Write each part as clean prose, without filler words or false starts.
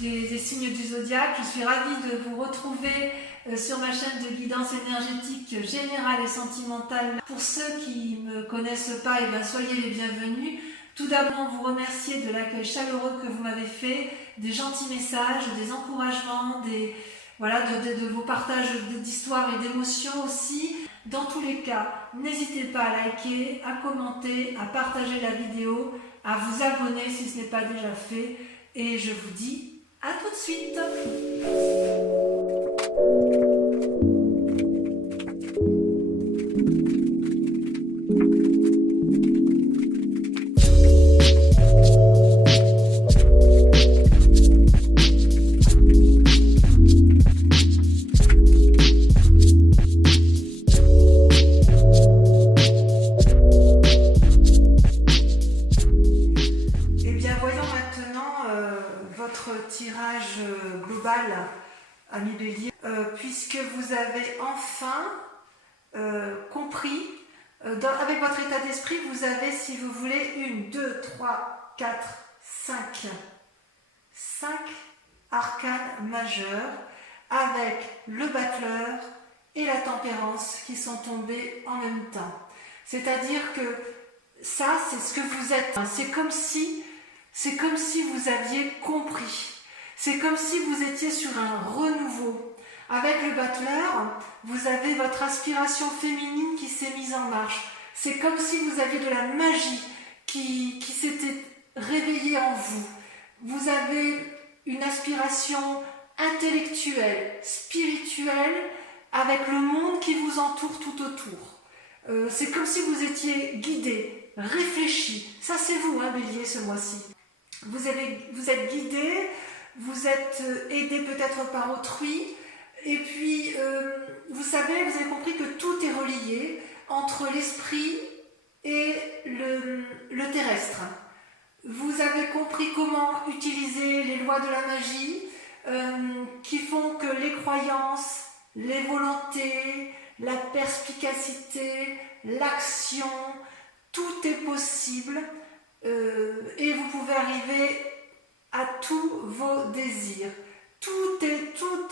des signes du zodiaque. Je suis ravie de vous retrouver sur ma chaîne de guidance énergétique générale et sentimentale. Pour ceux qui ne me connaissent pas, soyez les bienvenus. Tout d'abord, vous remercier de l'accueil chaleureux que vous m'avez fait, des gentils messages, des encouragements, de vos partages d'histoires et d'émotions aussi. Dans tous les cas, n'hésitez pas à liker, à commenter, à partager la vidéo, à vous abonner si ce n'est pas déjà fait. Et je vous dis à tout de suite. Tirage global, ami Bélier, puisque vous avez enfin compris, avec votre état d'esprit, vous avez, si vous voulez, 1, 2, 3, 4, 5 arcanes majeurs, avec le battleur et la tempérance qui sont tombés en même temps. C'est-à-dire que ça, c'est ce que vous êtes. C'est comme si vous aviez compris. C'est comme si vous étiez sur un renouveau. Avec le battleur, vous avez votre aspiration féminine qui s'est mise en marche. C'est comme si vous aviez de la magie qui s'était réveillée en vous. Vous avez une aspiration intellectuelle, spirituelle, avec le monde qui vous entoure tout autour. C'est comme si vous étiez guidé, réfléchi. Ça, c'est vous, Bélier, ce mois-ci. Vous êtes guidé, vous êtes aidé peut-être par autrui, et puis vous avez compris que tout est relié entre l'esprit et le terrestre. Vous avez compris comment utiliser les lois de la magie qui font que les croyances, les volontés, la perspicacité, l'action, tout est possible. Et vous pouvez arriver à tous vos désirs. Tout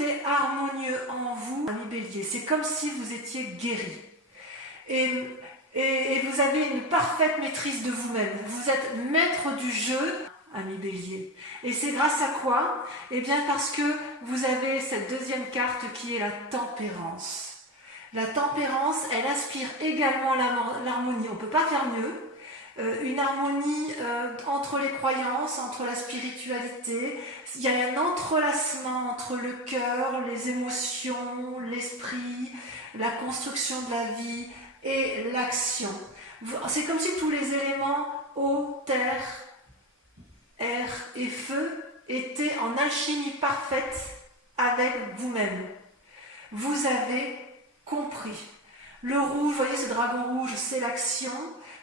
est harmonieux en vous, ami Bélier. C'est comme si vous étiez guéri. Et vous avez une parfaite maîtrise de vous-même. Vous êtes maître du jeu, ami Bélier. Et c'est grâce à quoi? Eh bien parce que vous avez cette deuxième carte qui est la tempérance. La tempérance, elle aspire également l'harmonie. On ne peut pas faire mieux. Une harmonie entre les croyances, entre la spiritualité. Il y a un entrelacement entre le cœur, les émotions, l'esprit, la construction de la vie et l'action. C'est comme si tous les éléments eau, terre, air et feu étaient en alchimie parfaite avec vous-même. Vous avez compris. Le rouge, vous voyez ce dragon rouge, c'est l'action.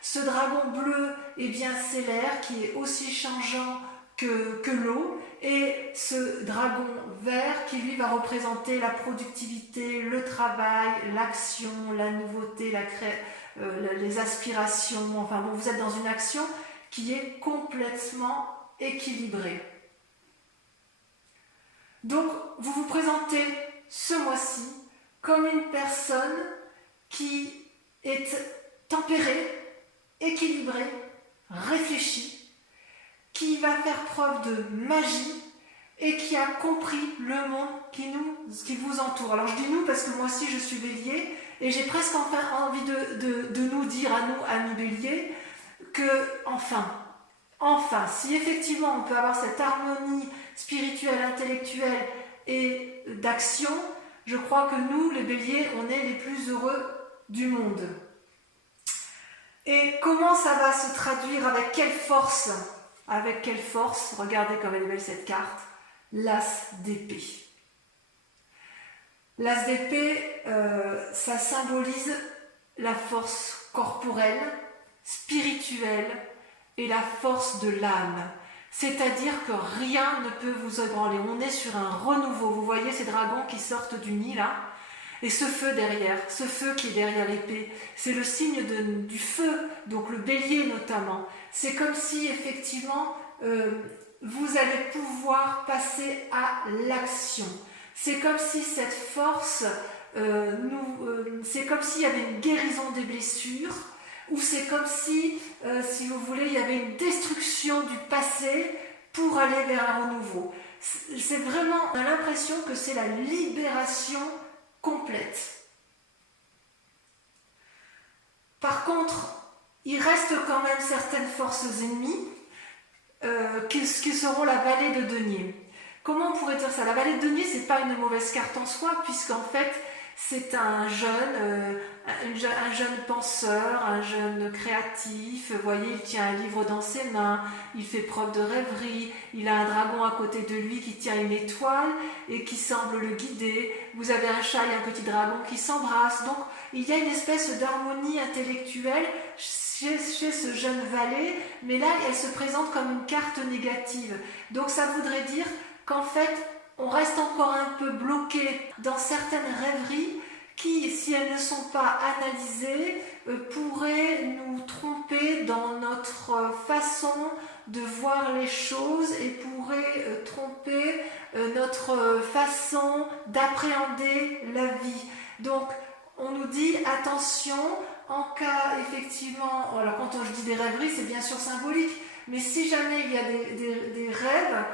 Ce dragon bleu, c'est l'air qui est aussi changeant que l'eau. Et ce dragon vert qui lui va représenter la productivité, le travail, l'action, la nouveauté, les aspirations. Enfin bon, vous êtes dans une action qui est complètement équilibrée. Donc, vous vous présentez ce mois-ci comme une personne qui est tempérée, équilibré, réfléchi, qui va faire preuve de magie et qui a compris le monde qui vous entoure. Alors je dis nous parce que moi aussi je suis Bélier et j'ai presque envie de nous dire à nous, amis Bélier, que enfin, si effectivement on peut avoir cette harmonie spirituelle, intellectuelle et d'action, je crois que nous, les Béliers, on est les plus heureux du monde. Et comment ça va se traduire? Avec quelle force? Avec quelle force? Regardez comme elle est belle cette carte. L'as d'épée. L'as d'épée, ça symbolise la force corporelle, spirituelle et la force de l'âme. C'est-à-dire que rien ne peut vous ébranler. On est sur un renouveau. Vous voyez ces dragons qui sortent du nid là? Et ce feu derrière, ce feu qui est derrière l'épée, c'est le signe du feu, donc le bélier notamment. C'est comme si effectivement vous allez pouvoir passer à l'action. C'est comme si cette force, c'est comme s'il y avait une guérison des blessures, ou c'est comme si vous voulez, il y avait une destruction du passé pour aller vers un renouveau. C'est vraiment, on a l'impression que c'est la libération complète. Par contre, il reste quand même certaines forces ennemies qui seront la vallée de denier. Comment on pourrait dire ça? La vallée de denier, c'est pas une mauvaise carte en soi, puisqu'en fait, c'est un jeune penseur, un jeune créatif. Vous voyez, il tient un livre dans ses mains, il fait preuve de rêverie, il a un dragon à côté de lui qui tient une étoile et qui semble le guider. Vous avez un chat et un petit dragon qui s'embrassent. Donc, il y a une espèce d'harmonie intellectuelle chez ce jeune valet, mais là, elle se présente comme une carte négative. Donc, ça voudrait dire qu'en fait, on reste encore un peu bloqué dans certaines rêveries qui, si elles ne sont pas analysées, pourraient nous tromper dans notre façon de voir les choses et pourraient tromper notre façon d'appréhender la vie. Donc, on nous dit attention, en cas effectivement, alors quand je dis des rêveries, c'est bien sûr symbolique, mais si jamais il y a des rêves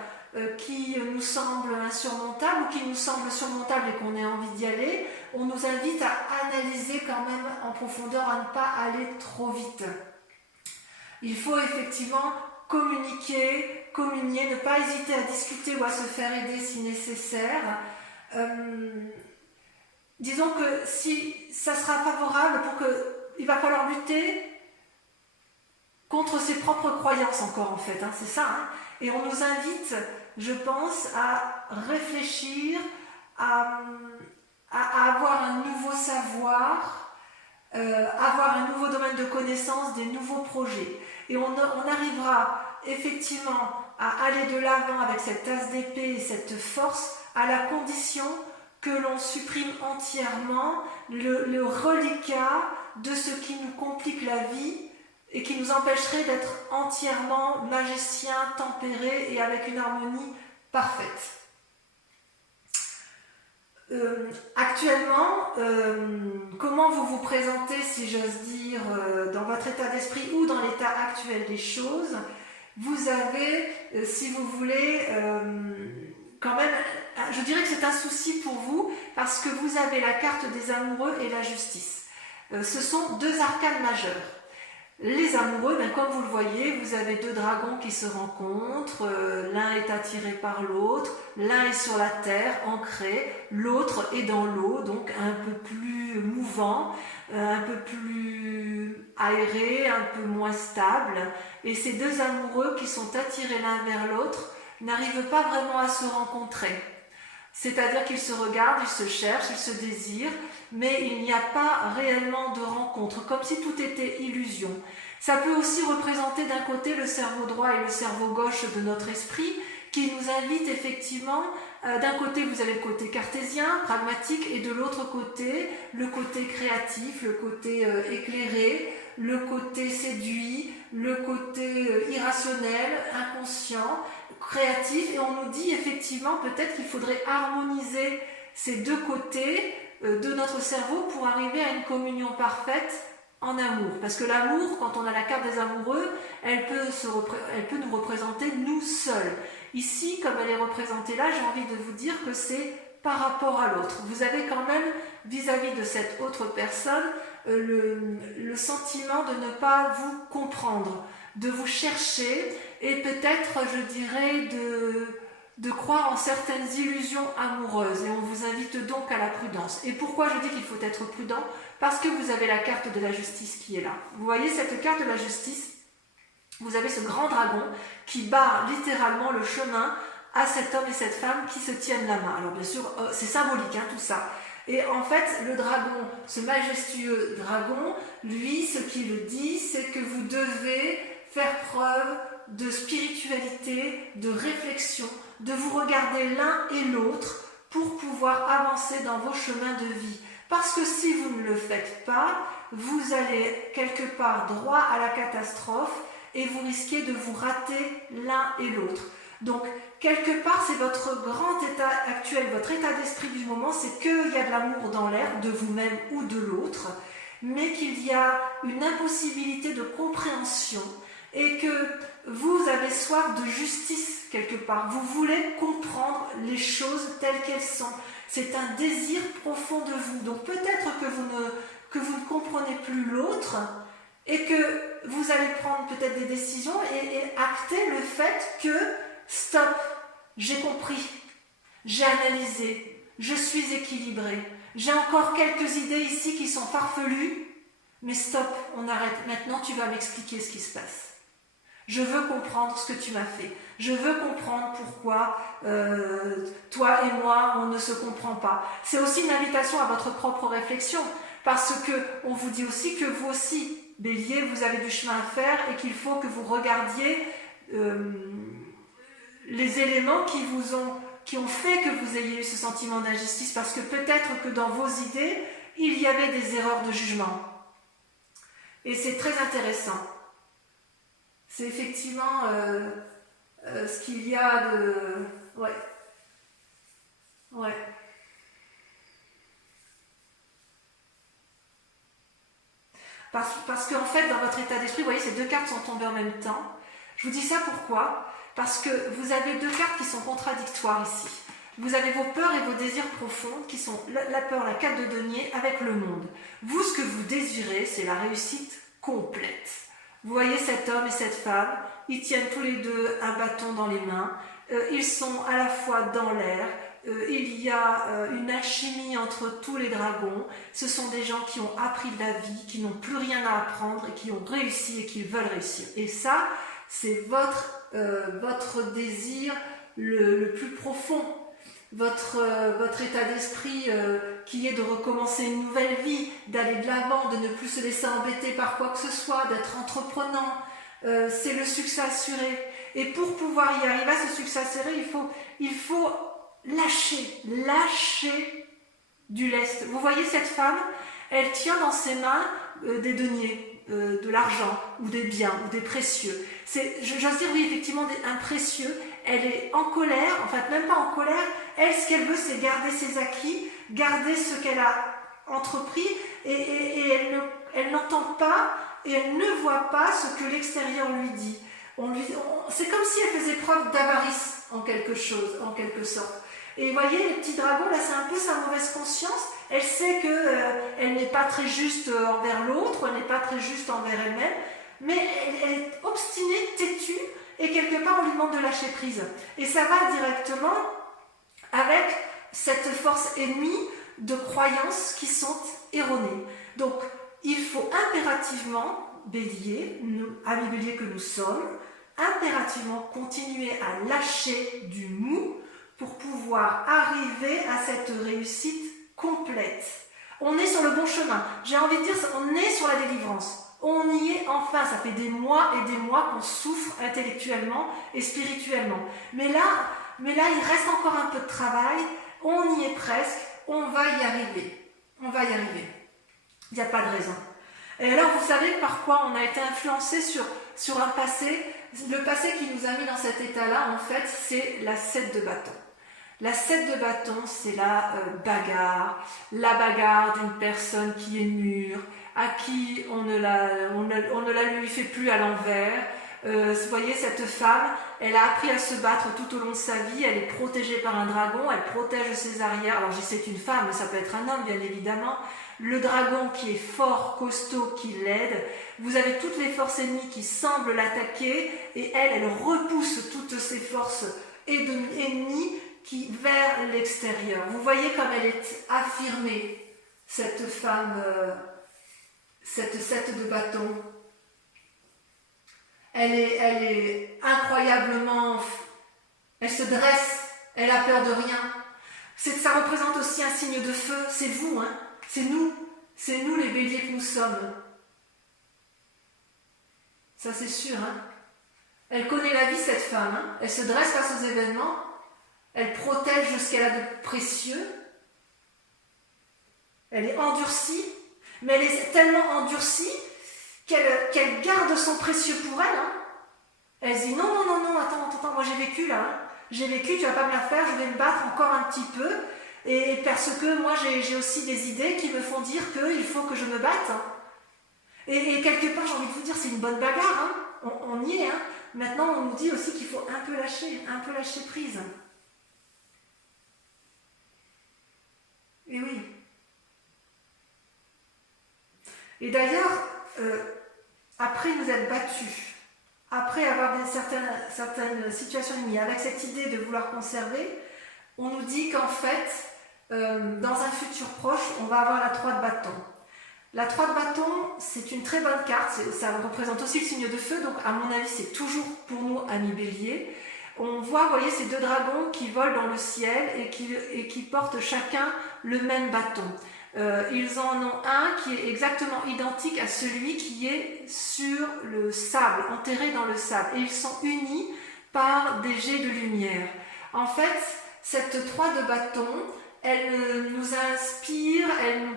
qui nous semblent insurmontables ou qui nous semblent surmontables et qu'on ait envie d'y aller, on nous invite à analyser quand même en profondeur, à ne pas aller trop vite. Il faut effectivement communiquer, communier, ne pas hésiter à discuter ou à se faire aider si nécessaire. Disons que si ça sera favorable il va falloir lutter contre ses propres croyances encore en fait, c'est ça. Et on nous invite, je pense, à réfléchir, à avoir un nouveau savoir, avoir un nouveau domaine de connaissances, des nouveaux projets. Et on arrivera effectivement à aller de l'avant avec cette tasse d'épée et cette force à la condition que l'on supprime entièrement le reliquat de ce qui nous complique la vie et qui nous empêcherait d'être entièrement magicien, tempéré et avec une harmonie parfaite. Actuellement, comment vous vous présentez, si j'ose dire, dans votre état d'esprit ou dans l'état actuel des choses? Vous avez, si vous voulez, quand même, je dirais que c'est un souci pour vous parce que vous avez la carte des amoureux et la justice. Ce sont deux arcanes majeurs. Les amoureux, comme vous le voyez, vous avez deux dragons qui se rencontrent, l'un est attiré par l'autre, l'un est sur la terre, ancré, l'autre est dans l'eau, donc un peu plus mouvant, un peu plus aéré, un peu moins stable. Et ces deux amoureux qui sont attirés l'un vers l'autre n'arrivent pas vraiment à se rencontrer. C'est-à-dire qu'ils se regardent, ils se cherchent, ils se désirent, mais il n'y a pas réellement de rencontre, comme si tout était illusion. Ça peut aussi représenter d'un côté le cerveau droit et le cerveau gauche de notre esprit, qui nous invite effectivement, d'un côté vous avez le côté cartésien, pragmatique, et de l'autre côté, le côté créatif, le côté éclairé, le côté séduit, le côté irrationnel, inconscient, créatif, et on nous dit effectivement peut-être qu'il faudrait harmoniser ces deux côtés de notre cerveau pour arriver à une communion parfaite en amour. Parce que l'amour, quand on a la carte des amoureux, elle peut nous représenter nous seuls. Ici, comme elle est représentée là, j'ai envie de vous dire que c'est par rapport à l'autre. Vous avez quand même, vis-à-vis de cette autre personne, le sentiment de ne pas vous comprendre, de vous chercher et peut-être, je dirais, de croire en certaines illusions amoureuses. Et on vous invite donc à la prudence. Et pourquoi je dis qu'il faut être prudent? Parce que vous avez la carte de la justice qui est là. Vous voyez cette carte de la justice? Vous avez ce grand dragon qui barre littéralement le chemin à cet homme et cette femme qui se tiennent la main. Alors bien sûr, c'est symbolique tout ça. Et en fait, le dragon, ce majestueux dragon, lui, ce qu'il dit, c'est que vous devez faire preuve de spiritualité, de réflexion, de vous regarder l'un et l'autre pour pouvoir avancer dans vos chemins de vie. Parce que si vous ne le faites pas, vous allez quelque part droit à la catastrophe et vous risquez de vous rater l'un et l'autre. Donc, quelque part, c'est votre grand état actuel, votre état d'esprit du moment, c'est qu'il y a de l'amour dans l'air, de vous-même ou de l'autre, mais qu'il y a une impossibilité de compréhension et que vous avez soif de justice quelque part. Vous voulez comprendre les choses telles qu'elles sont. C'est un désir profond de vous. Donc peut-être que vous ne comprenez plus l'autre et que vous allez prendre peut-être des décisions et acter le fait que stop, j'ai compris, j'ai analysé, je suis équilibré, j'ai encore quelques idées ici qui sont farfelues, mais stop, on arrête, maintenant tu vas m'expliquer ce qui se passe. Je veux comprendre ce que tu m'as fait. Je veux comprendre pourquoi toi et moi, on ne se comprend pas. C'est aussi une invitation à votre propre réflexion, parce que on vous dit aussi que vous aussi, Bélier, vous avez du chemin à faire et qu'il faut que vous regardiez les éléments qui ont fait que vous ayez eu ce sentiment d'injustice, parce que peut-être que dans vos idées, il y avait des erreurs de jugement. Et c'est très intéressant. C'est effectivement ce qu'il y a de... Ouais. Ouais. Parce qu'en fait, dans votre état d'esprit, vous voyez, ces deux cartes sont tombées en même temps. Je vous dis ça pourquoi? Parce que vous avez deux cartes qui sont contradictoires ici. Vous avez vos peurs et vos désirs profonds, qui sont la peur, la carte de denier, avec le monde. Vous, ce que vous désirez, c'est la réussite complète. Vous voyez cet homme et cette femme, ils tiennent tous les deux un bâton dans les mains, ils sont à la fois dans l'air, il y a une alchimie entre tous les dragons, ce sont des gens qui ont appris de la vie, qui n'ont plus rien à apprendre et qui ont réussi et qui veulent réussir. Et ça, c'est votre désir le plus profond, votre état d'esprit qui est de recommencer une nouvelle vie, d'aller de l'avant, de ne plus se laisser embêter par quoi que ce soit, d'être entreprenant. C'est le succès assuré. Et pour pouvoir y arriver à ce succès assuré, il faut lâcher du lest. Vous voyez cette femme, elle tient dans ses mains des deniers, de l'argent, ou des biens, ou des précieux. J'ose dire, oui, effectivement, un précieux. Elle est en colère, en fait, même pas en colère. Elle, ce qu'elle veut, c'est garder ses acquis, garder ce qu'elle a entrepris, et elle n'entend pas, et elle ne voit pas ce que l'extérieur lui dit. C'est comme si elle faisait preuve d'avarice, en quelque sorte. Et vous voyez, les petits dragons, là, c'est un peu sa mauvaise conscience. Elle sait qu'elle n'est pas très juste envers l'autre, elle n'est pas très juste envers elle-même, mais elle est obstinée, têtue, et quelque part, on lui demande de lâcher prise. Et ça va directement avec cette force ennemie de croyances qui sont erronées. Donc, il faut impérativement, Bélier, amis Bélier que nous sommes, impérativement continuer à lâcher du mou pour pouvoir arriver à cette réussite complète. On est sur le bon chemin. J'ai envie de dire, on est sur la délivrance. On y est enfin. Ça fait des mois et des mois qu'on souffre intellectuellement et spirituellement. Mais là, il reste encore un peu de travail. On y est presque. On va y arriver. On va y arriver. Il n'y a pas de raison. Et alors, vous savez par quoi on a été influencé sur un passé. Le passé qui nous a mis dans cet état-là, en fait, c'est la 7 de bâton. La 7 de bâton, c'est la bagarre d'une personne qui est mûre, à qui on ne la lui fait plus à l'envers. Vous voyez, cette femme, elle a appris à se battre tout au long de sa vie, elle est protégée par un dragon, elle protège ses arrières. Alors, je sais c'est une femme, mais ça peut être un homme, bien évidemment. Le dragon qui est fort, costaud, qui l'aide. Vous avez toutes les forces ennemies qui semblent l'attaquer, et elle repousse toutes ces forces ennemies vers l'extérieur. Vous voyez comme elle est affirmée, cette femme, cette 7 de bâton. Elle est incroyablement... Elle se dresse, elle a peur de rien. Ça représente aussi un signe de feu, c'est vous, hein. C'est nous les béliers que nous sommes. Ça c'est sûr, hein. Elle connaît la vie, cette femme, hein. Elle se dresse face aux événements. Elle protège ce qu'elle a de précieux. Elle est endurcie, mais elle est tellement endurcie qu'elle garde son précieux pour elle. Hein. Elle se dit non, non, non, non, attends, moi j'ai vécu là. Hein. J'ai vécu, tu vas pas me la faire, je vais me battre encore un petit peu. Et parce que moi j'ai aussi des idées qui me font dire qu'il faut que je me batte. Hein. Et quelque part, j'ai envie de vous dire, c'est une bonne bagarre. Hein. On y est. Hein. Maintenant, on nous dit aussi qu'il faut un peu lâcher prise. Et oui. Et d'ailleurs, après nous être battus, après avoir certaines situations limites, avec cette idée de vouloir conserver, on nous dit qu'en fait, dans un futur proche, on va avoir la 3 de bâton. La 3 de bâton, c'est une très bonne carte, ça représente aussi le signe de feu, donc à mon avis, c'est toujours pour nous ami bélier. On voit, vous voyez, ces deux dragons qui volent dans le ciel et qui portent chacun le même bâton. Ils en ont un qui est exactement identique à celui qui est sur le sable, enterré dans le sable. Et ils sont unis par des jets de lumière. En fait, cette 3 de bâton, elle nous inspire, elle nous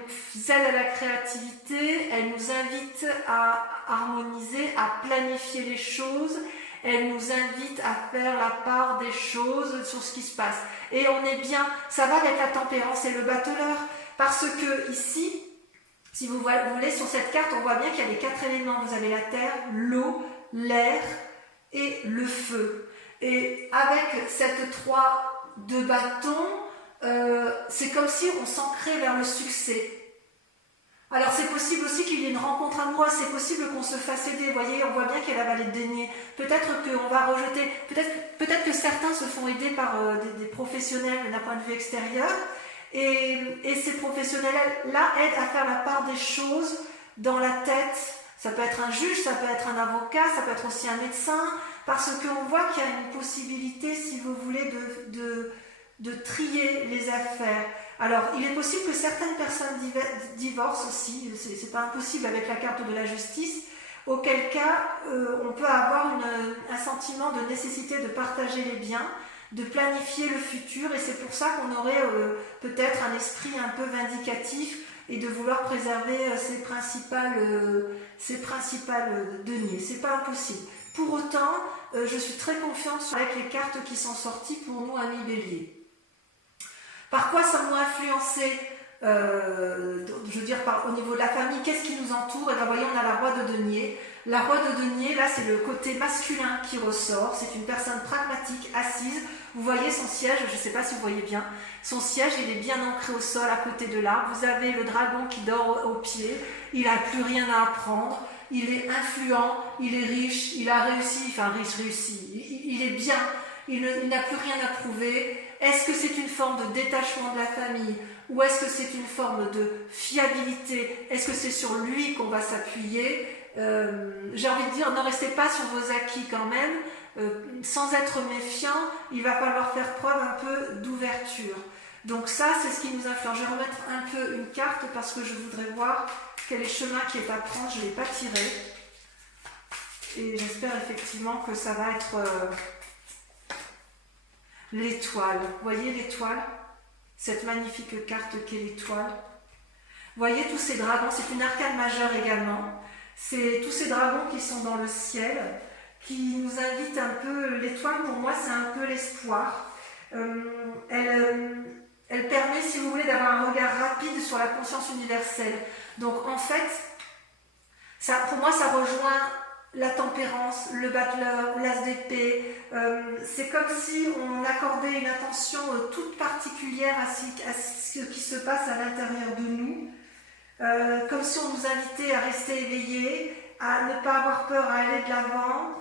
aide à la créativité, elle nous invite à harmoniser, à planifier les choses, elle nous invite à faire la part des choses sur ce qui se passe. Et on est bien, ça va avec la tempérance et le battleur, parce que ici, si vous voulez, sur cette carte, on voit bien qu'il y a les 4 éléments. Vous avez la terre, l'eau, l'air et le feu. Et avec cette 3 de bâton, c'est comme si on s'ancrait vers le succès. Alors c'est possible aussi qu'il y ait une rencontre amoureuse, c'est possible qu'on se fasse aider. Vous voyez, on voit bien qu'il y a la vallée de denier. Peut-être qu'on va rejeter, peut-être que certains se font aider par des professionnels d'un point de vue extérieur. Et ces professionnels-là aident à faire la part des choses dans la tête. Ça peut être un juge, ça peut être un avocat, ça peut être aussi un médecin, parce qu'on voit qu'il y a une possibilité, si vous voulez, de trier les affaires. Alors, il est possible que certaines personnes divorcent aussi, c'est pas impossible avec la carte de la justice, auquel cas on peut avoir un sentiment de nécessité de partager les biens, de planifier le futur, et c'est pour ça qu'on aurait peut-être un esprit un peu vindicatif et de vouloir préserver ses principales deniers. C'est pas impossible. Pour autant, je suis très confiante avec les cartes qui sont sorties pour nous, amis bélier. Par quoi sommes-nous influencés je veux dire, au niveau de la famille, qu'est-ce qui nous entoure? Et bien, voyez, on a la roi de denier. La roi de denier, là, c'est le côté masculin qui ressort. C'est une personne pragmatique, assise. Vous voyez son siège, je ne sais pas si vous voyez bien. Son siège, il est bien ancré au sol, à côté de l'arbre. Vous avez le dragon qui dort au pied. Il n'a plus rien à apprendre. Il est influent, il est riche, il a réussi, enfin réussi. Il est bien, il n'a plus rien à prouver. Est-ce que c'est une forme de détachement de la famille? Ou est-ce que c'est une forme de fiabilité? Est-ce que c'est sur lui qu'on va s'appuyer? J'ai envie de dire, ne restez pas sur vos acquis quand même. Sans être méfiant, il va falloir faire preuve un peu d'ouverture. Donc ça, c'est ce qui nous influence. Je vais remettre un peu une carte parce que je voudrais voir quel est le chemin qui est à prendre. Je ne l'ai pas tiré. Et j'espère effectivement que ça va être l'étoile. Vous voyez l'étoile? Cette magnifique carte qu'est l'étoile. Vous voyez tous ces dragons, c'est une arcane majeure également. C'est tous ces dragons qui sont dans le ciel, qui nous invitent un peu. L'étoile, pour moi, c'est un peu l'espoir. Elle permet, si vous voulez, d'avoir un regard rapide sur la conscience universelle. Donc, en fait, pour moi, ça rejoint la tempérance, le battleur, l'as d'épée. C'est comme si on accordait une attention toute particulière à ce qui se passe à l'intérieur de nous. Comme si on nous invitait à rester éveillés, à ne pas avoir peur, à aller de l'avant.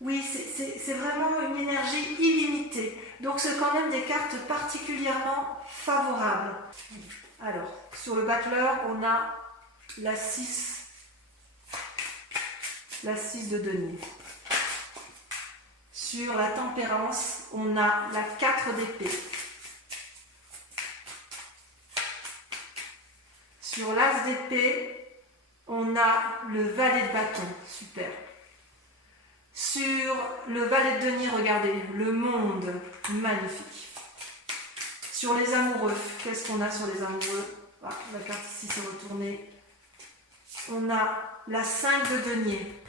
Oui, c'est vraiment une énergie illimitée. Donc c'est quand même des cartes particulièrement favorables. Alors, sur le battleur, on a la 6 de denier. Sur la tempérance, on a la 4 d'épée. Sur l'as d'épée, on a le valet de bâton. Super. Sur le valet de denier, regardez, le monde magnifique. Sur les amoureux, qu'est-ce qu'on a sur les amoureux? Ah, la carte ici s'est retournée. On a la 5 de denier.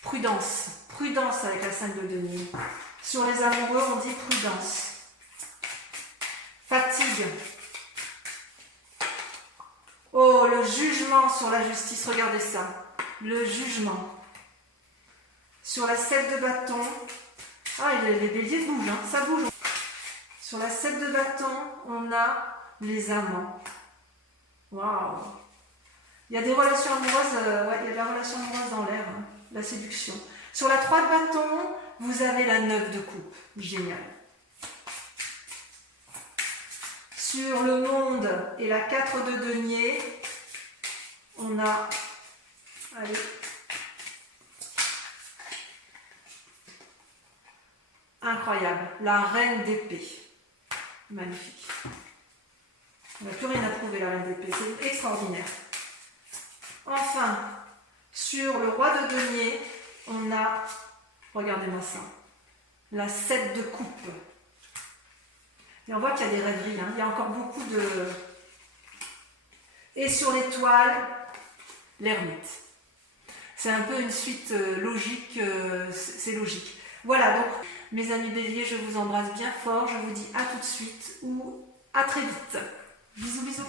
Prudence. Prudence avec la 5 de denier. Sur les amoureux, on dit prudence. Fatigue. Oh, le jugement sur la justice. Regardez ça. Le jugement. Sur la 7 de bâton. Ah, les béliers bougent, hein, ça bouge. Sur la 7 de bâton, on a les amants. Waouh! Il y a des relations amoureuses, ouais, il y a de la relation amoureuse dans l'air, hein, la séduction. Sur la 3 de bâton, vous avez la 9 de coupe. Génial. Sur le monde et la 4 de denier, on a... Allez. Incroyable. La reine d'épée. Magnifique. On n'a plus rien à prouver, la reine d'épée. C'est extraordinaire. Enfin, sur le roi de denier, on a, regardez-moi ça, la 7 de coupe. Et on voit qu'il y a des rêveries, hein. Il y a encore beaucoup de... Et sur l'étoile, l'ermite. C'est un peu une suite logique, c'est logique. Voilà, donc, mes amis béliers, je vous embrasse bien fort. Je vous dis à tout de suite ou à très vite. Bisous, bisous.